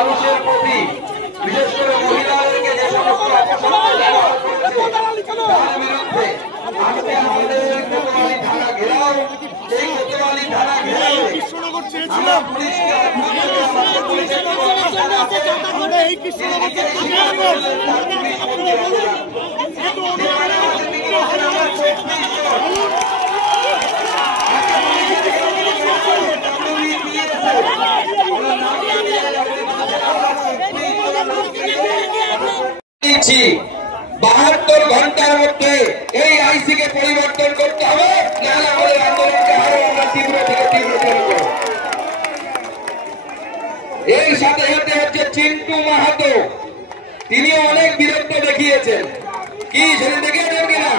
মানুষের প্রতি বিশেষ করে মহিলাদেরকে যে সমস্ত অপসম্মান ব্যবহার করছে তার বিরুদ্ধে আজকে আমাদের কোতোয়ালি থানা ঘেরাও, এই কোতোয়ালি থানা ঘেরাও আমরা পুলিশকে দিচ্ছি 72 ঘন্টার মধ্যে এই আইসি কে পরিবর্তন করতে হবে, নাহলে আমাদের আন্দোলনকে আরো আমরা তীব্র থেকে তীব্র করব। এর সাথে সাথে হচ্ছে চিন্টু মাহাতো, তিনি অনেক বীরত্ব দেখিয়েছেন। কি সেদিন দেখিয়েছেন কিনা?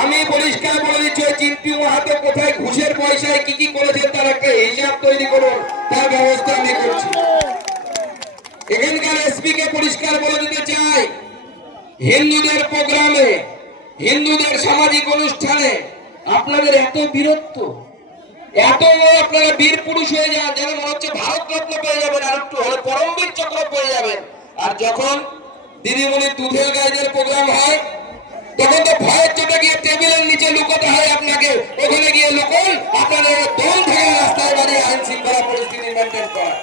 আমি পরিষ্কার বলে দিচ্ছি, চিন্টু মাহাতো কোথায় ঘুষের পয়সায় কি কি করেছেন তার একটা হিসাব তৈরি করুন, তার ব্যবস্থা আমি করছি। এখানকার এসপি কে পরিষ্কার বলে দিতে চাই, হিন্দুদের প্রোগ্রামে, হিন্দুদের সামাজিক অনুষ্ঠানে আপনাদের এত বীরত্ব, এত আপনারা বীর পুরুষ হয়ে যান যেন মনে হচ্ছে ভারত রত্ন পেয়ে যাবেন, আর একটু হলে পরমবীর চক্র পেয়ে যাবেন। আর যখন দিদিমণি দুধের গাইদের প্রোগ্রাম হয় তখন তো ভয়ের চোটে গিয়ে টেবিলের নিচে লুকোতে হয় আপনাকে, ওখানে গিয়ে লুকোন, আপনাদের দম থেকে রাস্তায় দাঁড়িয়ে আইন শৃঙ্খলা পরিস্থিতি মেনটেন করা।